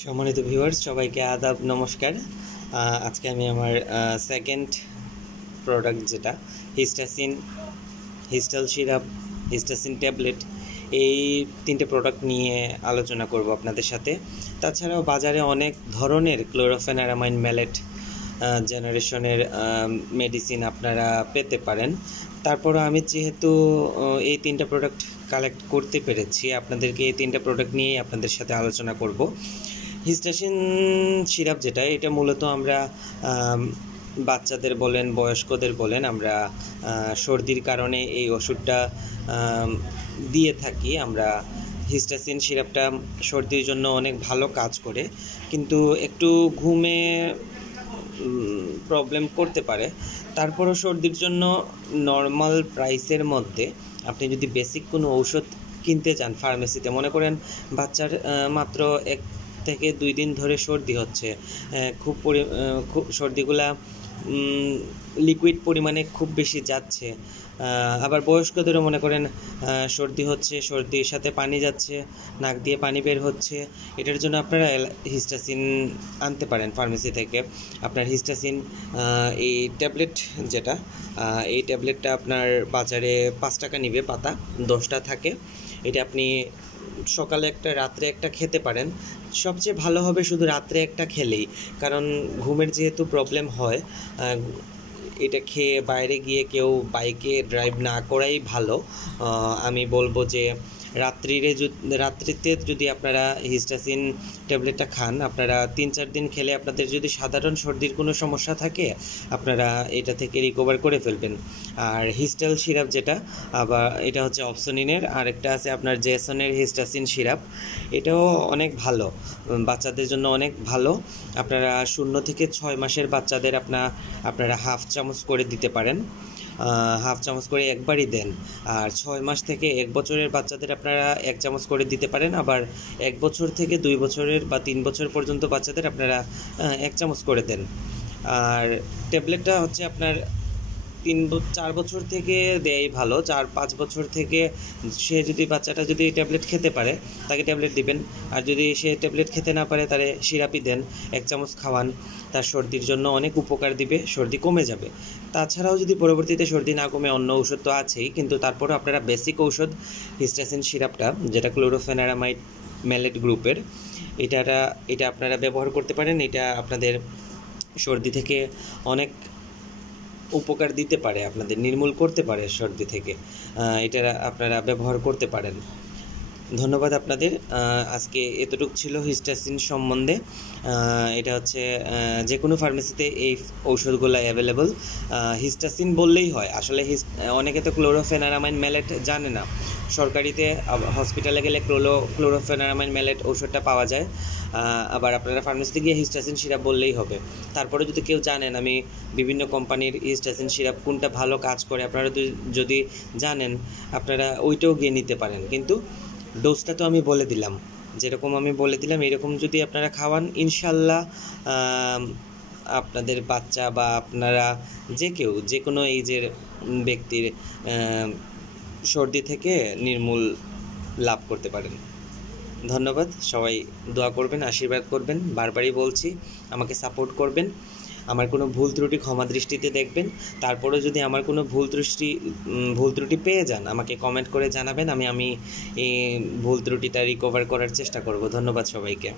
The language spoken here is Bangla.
সম্মানিত ভিউয়ার্স সবাইকে আদাব নমস্কার। আজকে আমি আমার সেকেন্ড প্রোডাক্ট যেটা হিস্টাসিন, হিস্টাল সিরাপ, হিস্টাসিন ট্যাবলেট, এই তিনটে প্রোডাক্ট নিয়ে আলোচনা করব আপনাদের সাথে। তাছাড়াও বাজারে অনেক ধরনের ক্লোরোফেনারামাইন ম্যালেট জেনারেশনের মেডিসিন আপনারা পেতে পারেন। তারপরও আমি যেহেতু এই তিনটা প্রোডাক্ট কালেক্ট করতে পেরেছি, আপনাদেরকে এই তিনটা প্রোডাক্ট নিয়েই আপনাদের সাথে আলোচনা করব। হিস্টাসিন সিরাপ যেটা, এটা মূলত আমরা বাচ্চাদের বলেন বয়স্কদের বলেন, আমরা সর্দির কারণে এই ওষুধটা দিয়ে থাকি। আমরা হিস্টাসিন সিরাপটা সর্দির জন্য অনেক ভালো কাজ করে, কিন্তু একটু ঘুমে প্রবলেম করতে পারে। তারপরও সর্দির জন্য নর্মাল প্রাইসের মধ্যে আপনি যদি বেসিক কোনো ঔষধ কিনতে চান ফার্মেসিতে, মনে করেন বাচ্চার মাত্র 1 থেকে 2 দিন ধরে সর্দি হচ্ছে, খুব সর্দিগুলা লিকুইড পরিমাণে খুব বেশি যাচ্ছে, আবার বয়স্কদেরও মনে করেন সর্দি হচ্ছে, সর্দির সাথে পানি যাচ্ছে, নাক দিয়ে পানি বের হচ্ছে, এটার জন্য আপনারা হিস্টাসিন আনতে পারেন ফার্মেসি থেকে। আপনার হিস্টাসিন এই ট্যাবলেট যেটা, এই ট্যাবলেটটা আপনার বাজারে 5 টাকা নিবে, পাতা 10টা থাকে। এটা আপনি সকালে একটা রাত্রে একটা খেতে পারেন। সবচেয়ে ভালো হবে শুধু রাত্রে একটা খেলেই, কারণ ঘুমের যেহেতু প্রবলেম হয়, এটা খেয়ে বাইরে গিয়ে কেউ বাইকে ড্রাইভ না করাই ভালো। আমি বলবো যে রাত্রিতে যদি আপনারা হিস্টাসিন ট্যাবলেটটা খান, আপনারা 3-4 দিন খেলে আপনাদের যদি সাধারণ সর্দির কোনো সমস্যা থাকে, আপনারা এটা থেকে রিকভার করে ফেলবেন। আর হিস্টাল সিরাপ যেটা, আবার এটা হচ্ছে অপসনিনের, আর একটা আছে আপনার জেসনের হিস্টাসিন সিরাপ। এটাও অনেক ভালো, বাচ্চাদের জন্য অনেক ভালো। আপনারা 0 থেকে 6 মাসের বাচ্চাদের আপনারা হাফ চামচ করে দিতে পারেন, হাফ চামচ করে একবারই দেন। আর 6 মাস থেকে 1 বছরের বাচ্চাদের আপনারা 1 চামচ করে দিতে পারেন। আবার 1 বছর থেকে 2 বছরের বা 3 বছর পর্যন্ত বাচ্চাদের আপনারা 1 চামচ করে দেন। আর ট্যাবলেটটা হচ্ছে আপনার 3-4 বছর থেকে দেয়াই ভালো। 4-5 বছর থেকে বাচ্চাটা যদি ট্যাবলেট খেতে পারে, তাকে ট্যাবলেট দিবেন। আর যদি সে ট্যাবলেট খেতে না পারে, তাহলে সিরাপই দেন, 1 চামচ খাওয়ান। তার সর্দির জন্য অনেক উপকার দিবে, সর্দি কমে যাবে। তাছাড়াও যদি পরবর্তীতে সর্দি না কমে, অন্য ঔষধ তো আছেই, কিন্তু তারপরেও আপনারা বেসিক ঔষধ হিস্টাসিন সিরাপটা, যেটা ক্লোরোফেনারামাইড ম্যালেট গ্রুপের, এটা আপনারা ব্যবহার করতে পারেন। এটা আপনাদের সর্দি থেকে অনেক উপকার দিতে পারে, আপনাদের নির্মূল করতে পারে সর্দি থেকে। এটা আপনারা ব্যবহার করতে পারেন। ধন্যবাদ আপনাদের। আজকে এতটুকু ছিল হিস্টাসিন সম্বন্ধে। এটা হচ্ছে যে কোনো ফার্মেসিতে এই ঔষধগুলো অ্যাভেলেবল। হিস্টাসিন বললেই হয়, আসলে অনেকে তো ক্লোরোফেনারামাইন ম্যালেট জানে না। সরকারিতে হসপিটালে গেলে ক্লোরোফেনারামাইন ম্যালেট ঔষধটা পাওয়া যায়। আবার আপনারা ফার্মেসিতে গিয়ে হিস্টাসিন সিরাপ বললেই হবে। তারপরে যদি কেউ জানেন আমি বিভিন্ন কোম্পানির হিস্টাসিন সিরাপ কোনটা ভালো কাজ করে, আপনারা যদি জানেন, আপনারা ওইটাও গিয়ে নিতে পারেন। কিন্তু ডোজটা তো আমি বলে দিলাম, যেরকম আমি বলে দিলাম এরকম যদি আপনারা খাওয়ান, ইনশাল্লাহ আপনাদের বাচ্চা বা আপনারা যে কোনো এইজের ব্যক্তির সর্দি থেকে নির্মূল লাভ করতে পারেন। ধন্যবাদ। সবাই দোয়া করবেন, আশীর্বাদ করবেন। বারবারই বলছি, আমাকে সাপোর্ট করবেন। আমার কোনো ভুল ত্রুটি ক্ষমা দৃষ্টিতে দেখবেন। তারপরে যদি আমার কোনো ভুল ত্রুটি পেয়ে যান, আমাকে কমেন্ট করে জানাবেন। আমি এই ভুল ত্রুটিটা রিকভার করার চেষ্টা করব। ধন্যবাদ সবাইকে।